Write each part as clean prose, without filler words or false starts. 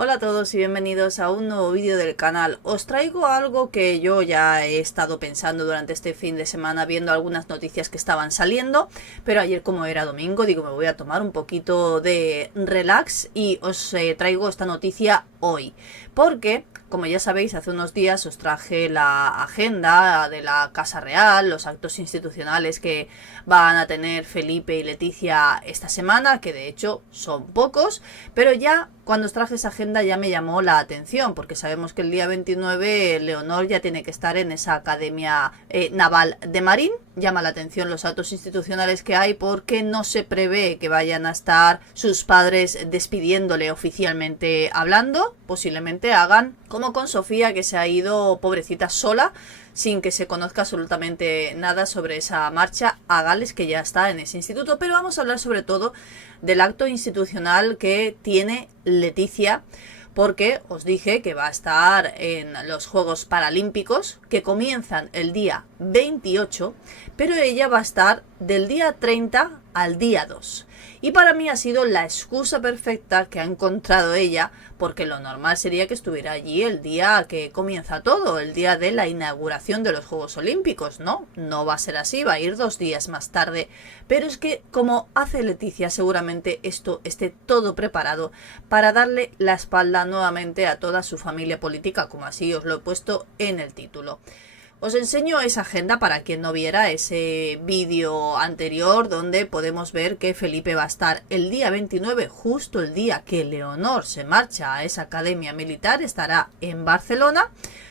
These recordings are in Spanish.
Hola a todos y bienvenidos a un nuevo vídeo del canal. Os traigo algo que yo ya he estado pensando durante este fin de semana, viendo algunas noticias que estaban saliendo, pero ayer, como era domingo, digo, me voy a tomar un poquito de relax y os traigo esta noticia hoy, porque como ya sabéis, hace unos días os traje la agenda de la Casa Real, los actos institucionales que van a tener Felipe y Leticia esta semana, que de hecho son pocos, pero ya cuando os traje esa agenda ya me llamó la atención, porque sabemos que el día 29 Leonor ya tiene que estar en esa Academia Naval de Marín. Llama la atención los actos institucionales que hay porque no se prevé que vayan a estar sus padres despidiéndole oficialmente hablando. Posiblemente hagan como con Sofía, que se ha ido pobrecita sola, sin que se conozca absolutamente nada sobre esa marcha a Gales, que ya está en ese instituto. Pero vamos a hablar sobre todo del acto institucional que tiene Leticia, porque os dije que va a estar en los Juegos Paralímpicos, que comienzan el día 28, pero ella va a estar del día 30 al día 2. Y para mí ha sido la excusa perfecta que ha encontrado ella, porque lo normal sería que estuviera allí el día que comienza todo, el día de la inauguración de los Juegos Olímpicos, ¿no? No va a ser así, va a ir 2 días más tarde. Pero es que, como hace Leticia, seguramente esto esté todo preparado para darle la espalda nuevamente a toda su familia política, como así os lo he puesto en el título. Os enseño esa agenda para quien no viera ese vídeo anterior, donde podemos ver que Felipe va a estar el día 29, justo el día que Leonor se marcha a esa academia militar, estará en Barcelona.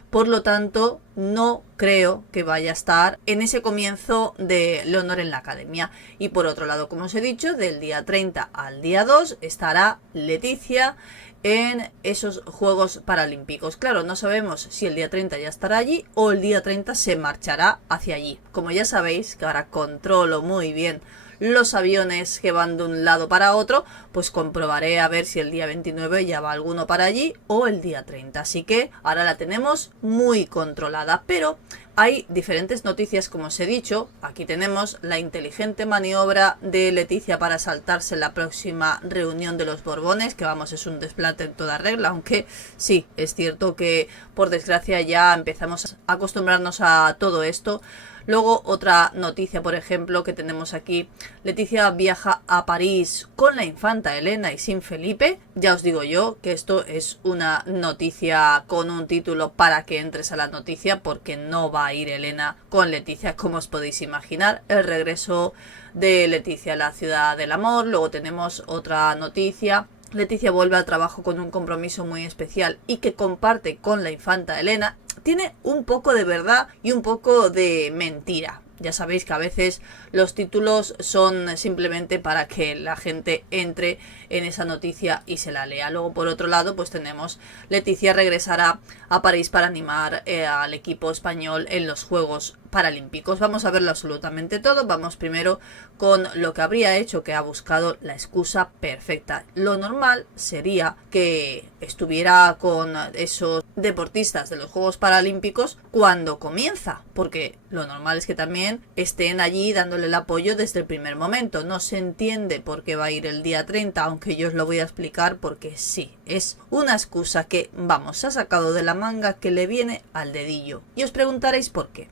Por lo tanto, no creo que vaya a estar en ese comienzo de Leonor en la academia. Y por otro lado, como os he dicho, del día 30 al día 2 estará Leticia en esos Juegos Paralímpicos. Claro, no sabemos si el día 30 ya estará allí o el día 30 se marchará hacia allí. Como ya sabéis, que ahora controlo muy bien los aviones que van de un lado para otro, pues comprobaré a ver si el día 29 ya va alguno para allí o el día 30. Así que ahora la tenemos muy controlada, pero hay diferentes noticias, como os he dicho. Aquí tenemos la inteligente maniobra de Leticia para saltarse la próxima reunión de los Borbones, que vamos, es un desplante en toda regla, aunque sí, es cierto que por desgracia ya empezamos a acostumbrarnos a todo esto. Luego, otra noticia, por ejemplo, que tenemos aquí: Leticia viaja a París con la infanta Elena y sin Felipe. Ya os digo yo que esto es una noticia con un título para que entres a la noticia, porque no va a ir Elena con Leticia, como os podéis imaginar. El regreso de Leticia a la ciudad del amor. Luego tenemos otra noticia: Leticia vuelve al trabajo con un compromiso muy especial y que comparte con la infanta Elena. Tiene un poco de verdad y un poco de mentira. Ya sabéis que a veces los títulos son simplemente para que la gente entre en esa noticia y se la lea. Luego, por otro lado, pues tenemos: Leticia regresará a París para animar al equipo español en los Juegos Paralímpicos. Vamos a verlo absolutamente todo. Vamos primero con lo que habría hecho, que ha buscado la excusa perfecta. Lo normal sería que estuviera con esos deportistas de los Juegos Paralímpicos cuando comienza, porque lo normal es que también estén allí dándole el apoyo desde el primer momento. No se entiende por qué va a ir el día 30, aunque yo os lo voy a explicar, porque sí, es una excusa que, vamos, se ha sacado de la manga, que le viene al dedillo. Y os preguntaréis por qué.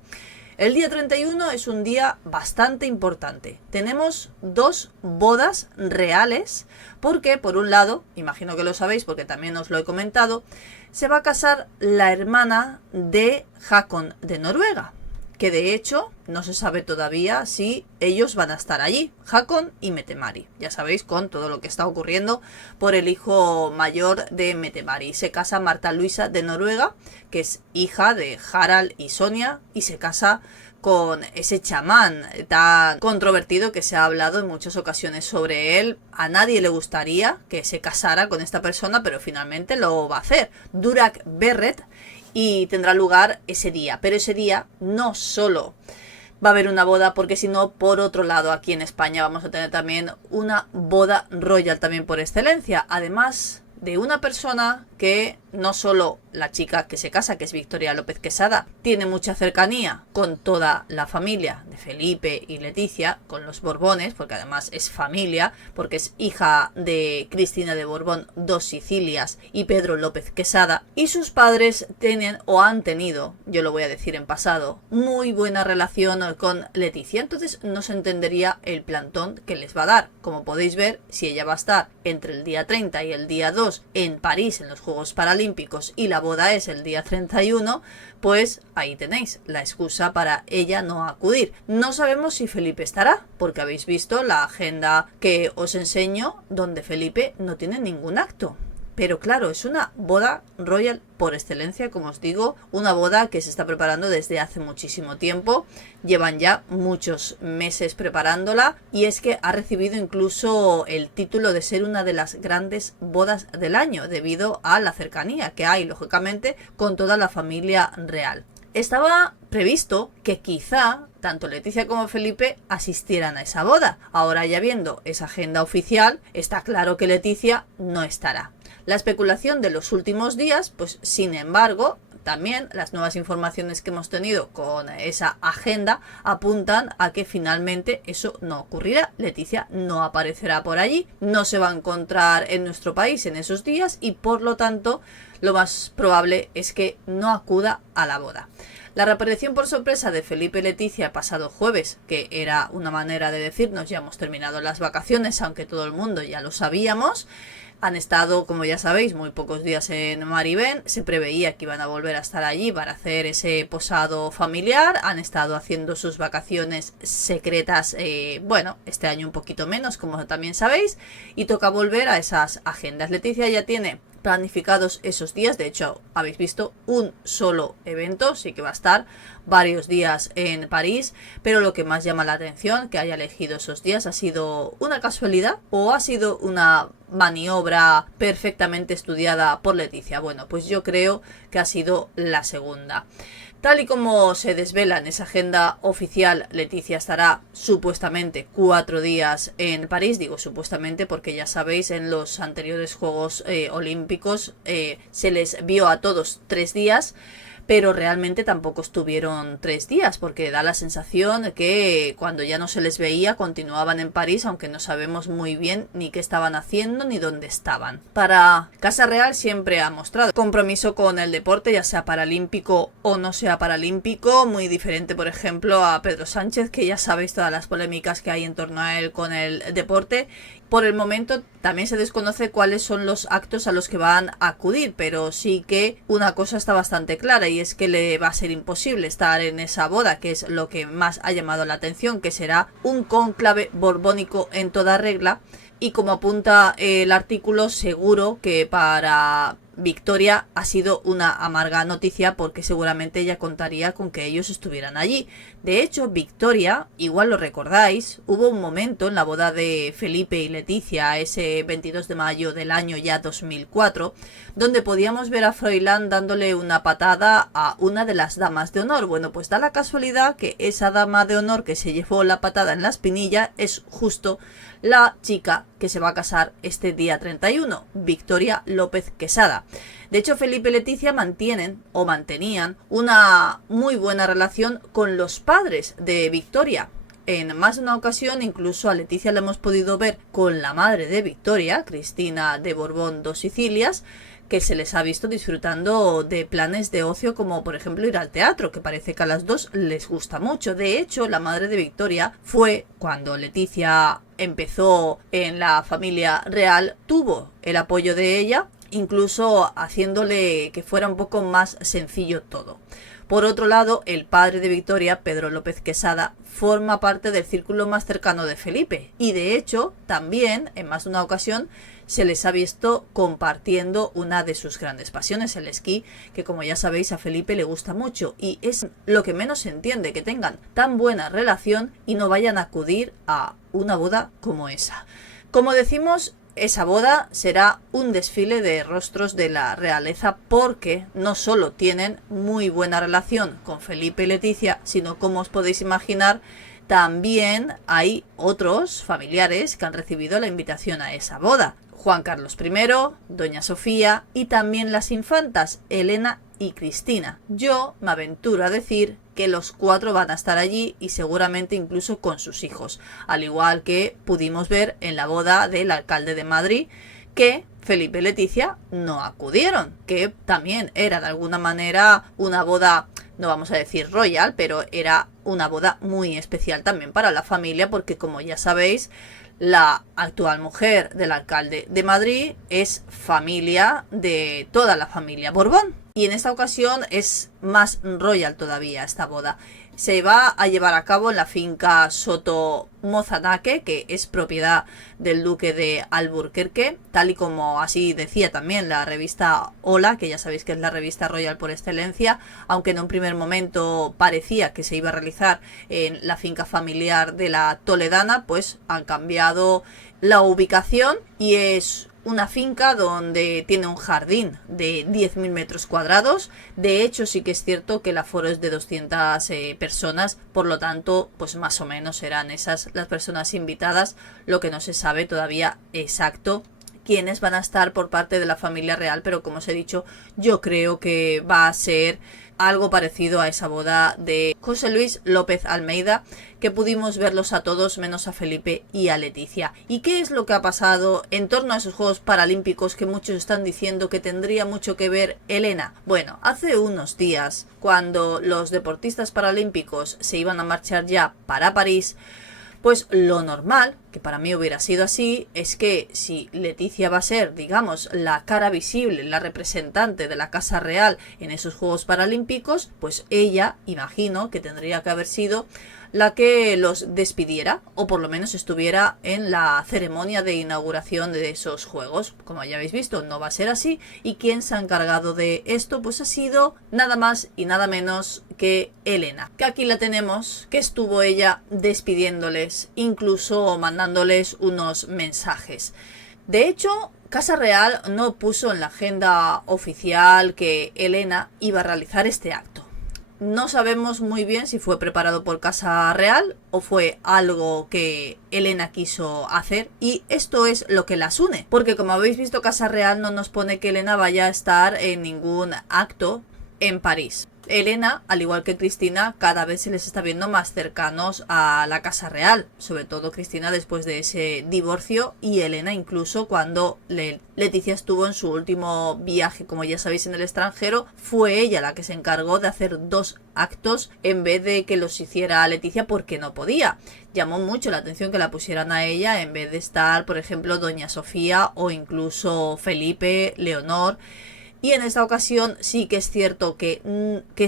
El día 31 es un día bastante importante. Tenemos 2 bodas reales, porque por un lado, imagino que lo sabéis porque también os lo he comentado, se va a casar la hermana de Håkon de Noruega, que de hecho no se sabe todavía si ellos van a estar allí, Håkon y Mette-Marit. Ya sabéis, con todo lo que está ocurriendo por el hijo mayor de Mette-Marit. Se casa Marta Luisa de Noruega, que es hija de Harald y Sonia, y se casa con ese chamán tan controvertido que se ha hablado en muchas ocasiones sobre él. A nadie le gustaría que se casara con esta persona, pero finalmente lo va a hacer. Durak Berret. Y tendrá lugar ese día. Pero ese día no solo va a haber una boda, porque si no, por otro lado, aquí en España vamos a tener también una boda royal también por excelencia. Además de una persona que no solo la chica que se casa, que es Victoria López Quesada, tiene mucha cercanía con toda la familia de Felipe y Leticia, con los Borbones, porque además es familia, porque es hija de Cristina de Borbón, dos Sicilias, y Pedro López Quesada, y sus padres tienen o han tenido, yo lo voy a decir en pasado, muy buena relación con Leticia, entonces no se entendería el plantón que les va a dar. Como podéis ver, si ella va a estar entre el día 30 y el día 2 en París en los Juegos Paralímpicos y la boda es el día 31, pues ahí tenéis la excusa para ella no acudir. No sabemos si Felipe estará, porque habéis visto la agenda que os enseño donde Felipe no tiene ningún acto. Pero claro, es una boda royal por excelencia, como os digo, una boda que se está preparando desde hace muchísimo tiempo, llevan ya muchos meses preparándola y es que ha recibido incluso el título de ser una de las grandes bodas del año debido a la cercanía que hay, lógicamente, con toda la familia real. Estaba previsto que quizá tanto Leticia como Felipe asistieran a esa boda. Ahora ya viendo esa agenda oficial, está claro que Leticia no estará. La especulación de los últimos días, pues sin embargo, también las nuevas informaciones que hemos tenido con esa agenda apuntan a que finalmente eso no ocurrirá. Leticia no aparecerá por allí, no se va a encontrar en nuestro país en esos días y por lo tanto lo más probable es que no acuda a la boda. La reaparición por sorpresa de Felipe y Leticia pasado jueves, que era una manera de decirnos ya hemos terminado las vacaciones, aunque todo el mundo ya lo sabíamos. Han estado, como ya sabéis, muy pocos días en Maribén. Se preveía que iban a volver a estar allí para hacer ese posado familiar. Han estado haciendo sus vacaciones secretas, bueno, este año un poquito menos, como también sabéis. Y toca volver a esas agendas. Leticia ya tiene planificados esos días, de hecho habéis visto un solo evento, sí que va a estar varios días en París, pero lo que más llama la atención que haya elegido esos días, ¿ha sido una casualidad o ha sido una maniobra perfectamente estudiada por Leticia? Bueno, pues yo creo que ha sido la segunda. Tal y como se desvela en esa agenda oficial, Leticia estará supuestamente 4 días en París. Digo supuestamente porque ya sabéis, en los anteriores Juegos Olímpicos se les vio a todos 3 días. Pero realmente tampoco estuvieron 3 días, porque da la sensación que cuando ya no se les veía continuaban en París, aunque no sabemos muy bien ni qué estaban haciendo ni dónde estaban. Para Casa Real siempre ha mostrado compromiso con el deporte, ya sea paralímpico o no sea paralímpico, muy diferente por ejemplo a Pedro Sánchez, que ya sabéis todas las polémicas que hay en torno a él con el deporte. Por el momento también se desconoce cuáles son los actos a los que van a acudir, pero sí que una cosa está bastante clara y es que le va a ser imposible estar en esa boda, que es lo que más ha llamado la atención, que será un cónclave borbónico en toda regla. Y como apunta el artículo, seguro que para Victoria ha sido una amarga noticia porque seguramente ella contaría con que ellos estuvieran allí. De hecho, Victoria, igual lo recordáis, hubo un momento en la boda de Felipe y Leticia, ese 22 de mayo del año ya 2004, donde podíamos ver a Froilán dándole una patada a una de las damas de honor. Bueno, pues da la casualidad que esa dama de honor que se llevó la patada en la espinilla es justo la chica que se va a casar este día 31, Victoria López Quesada. De hecho, Felipe y Leticia mantenían una muy buena relación con los padres de Victoria. En más de una ocasión, incluso a Leticia la hemos podido ver con la madre de Victoria, Cristina de Borbón, dos Sicilias, que se les ha visto disfrutando de planes de ocio como por ejemplo ir al teatro, que parece que a las dos les gusta mucho. De hecho, la madre de Victoria fue cuando Leticia empezó en la familia real, tuvo el apoyo de ella, incluso haciéndole que fuera un poco más sencillo todo. Por otro lado, el padre de Victoria, Pedro López Quesada, forma parte del círculo más cercano de Felipe y de hecho también en más de una ocasión se les ha visto compartiendo una de sus grandes pasiones, el esquí, que como ya sabéis a Felipe le gusta mucho y es lo que menos se entiende, que tengan tan buena relación y no vayan a acudir a una boda como esa. Como decimos, esa boda será un desfile de rostros de la realeza porque no solo tienen muy buena relación con Felipe y Leticia, sino como os podéis imaginar, también hay otros familiares que han recibido la invitación a esa boda. Juan Carlos I, doña Sofía y también las infantas Elena y Cristina. Yo me aventuro a decir que los 4 van a estar allí y seguramente incluso con sus hijos, al igual que pudimos ver en la boda del alcalde de Madrid, que Felipe y Leticia no acudieron, que también era de alguna manera una boda, no vamos a decir royal, pero era una boda muy especial también para la familia, porque como ya sabéis, la actual mujer del alcalde de Madrid es familia de toda la familia Borbón. Y en esta ocasión es más royal todavía esta boda. Se va a llevar a cabo en la finca Soto Mozanaque, que es propiedad del duque de Alburquerque, tal y como así decía también la revista Hola, que ya sabéis que es la revista royal por excelencia, aunque en un primer momento parecía que se iba a realizar en la finca familiar de la Toledana, pues han cambiado la ubicación y es una finca donde tiene un jardín de 10.000 metros cuadrados. De hecho, sí que es cierto que el aforo es de 200 personas, por lo tanto, pues más o menos serán esas las personas invitadas, lo que no se sabe todavía exacto quiénes van a estar por parte de la familia real, pero como os he dicho, yo creo que va a ser algo parecido a esa boda de José Luis López Almeida, que pudimos verlos a todos menos a Felipe y a Leticia. ¿Y qué es lo que ha pasado en torno a esos Juegos Paralímpicos que muchos están diciendo que tendría mucho que ver Elena? Bueno, hace unos días, cuando los deportistas paralímpicos se iban a marchar ya para París, pues lo normal, que para mí hubiera sido así, es que si Leticia va a ser, digamos, la cara visible, la representante de la Casa Real en esos Juegos Paralímpicos, pues ella, imagino, que tendría que haber sido la que los despidiera, o por lo menos estuviera en la ceremonia de inauguración de esos juegos. Como ya habéis visto, no va a ser así, y quien se ha encargado de esto pues ha sido nada más y nada menos que Elena, que aquí la tenemos, que estuvo ella despidiéndoles, incluso mandándoles unos mensajes. De hecho, Casa Real no puso en la agenda oficial que Elena iba a realizar este acto. No sabemos muy bien si fue preparado por Casa Real o fue algo que Elena quiso hacer, y esto es lo que las une, porque como habéis visto, Casa Real no nos pone que Elena vaya a estar en ningún acto en París. Elena, al igual que Cristina, cada vez se les está viendo más cercanos a la Casa Real, sobre todo Cristina después de ese divorcio, y Elena incluso cuando Leticia estuvo en su último viaje, como ya sabéis, en el extranjero, fue ella la que se encargó de hacer 2 actos en vez de que los hiciera Leticia, porque no podía. Llamó mucho la atención que la pusieran a ella en vez de estar, por ejemplo, doña Sofía o incluso Felipe, Leonor. Y en esta ocasión sí que es cierto que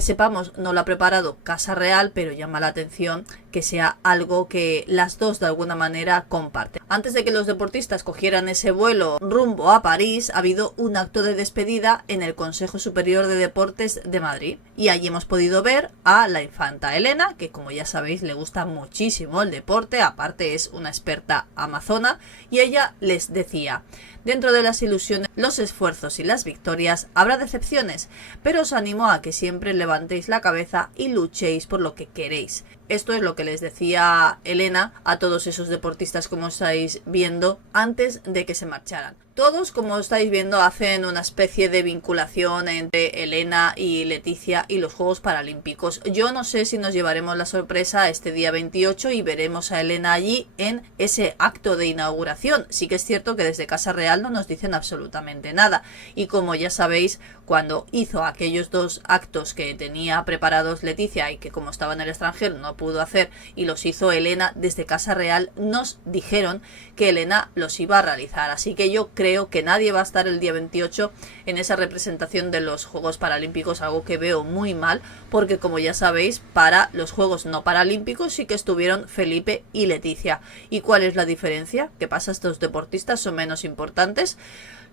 sepamos no lo ha preparado Casa Real, pero llama la atención que sea algo que las dos de alguna manera comparten. Antes de que los deportistas cogieran ese vuelo rumbo a París, ha habido un acto de despedida en el Consejo Superior de Deportes de Madrid. Y allí hemos podido ver a la infanta Elena, que como ya sabéis le gusta muchísimo el deporte, aparte es una experta amazona, y ella les decía: dentro de las ilusiones, los esfuerzos y las victorias habrá decepciones, pero os animo a que siempre levantéis la cabeza y luchéis por lo que queréis. Esto es lo que les decía Elena a todos esos deportistas, como estáis viendo, antes de que se marcharan. Todos, como estáis viendo, hacen una especie de vinculación entre Elena y Leticia y los Juegos Paralímpicos. Yo no sé si nos llevaremos la sorpresa este día 28 y veremos a Elena allí en ese acto de inauguración. Sí que es cierto que desde Casa Real no nos dicen absolutamente nada. Y como ya sabéis, cuando hizo aquellos 2 actos que tenía preparados Leticia y que como estaba en el extranjero no pudo hacer, y los hizo Elena desde Casa Real, nos dijeron que Elena los iba a realizar. Así que yo creo que nadie va a estar el día 28 en esa representación de los Juegos Paralímpicos, algo que veo muy mal, porque como ya sabéis, para los Juegos no Paralímpicos sí que estuvieron Felipe y Leticia. ¿Y cuál es la diferencia? ¿Qué pasa? ¿Estos deportistas son menos importantes?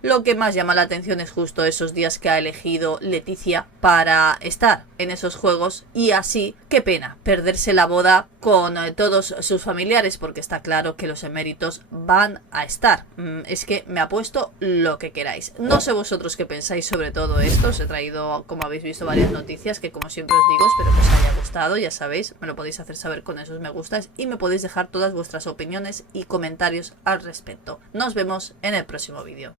Lo que más llama la atención es justo esos días que ha elegido Leticia para estar en esos juegos, y así, qué pena, perderse la boda con todos sus familiares, porque está claro que los eméritos van a estar. Es que me apuesto lo que queráis. No sé vosotros qué pensáis sobre todo esto. Os he traído, como habéis visto, varias noticias que, como siempre os digo, espero que os haya gustado. Ya sabéis, me lo podéis hacer saber con esos me gustas y me podéis dejar todas vuestras opiniones y comentarios al respecto. Nos vemos en el próximo vídeo.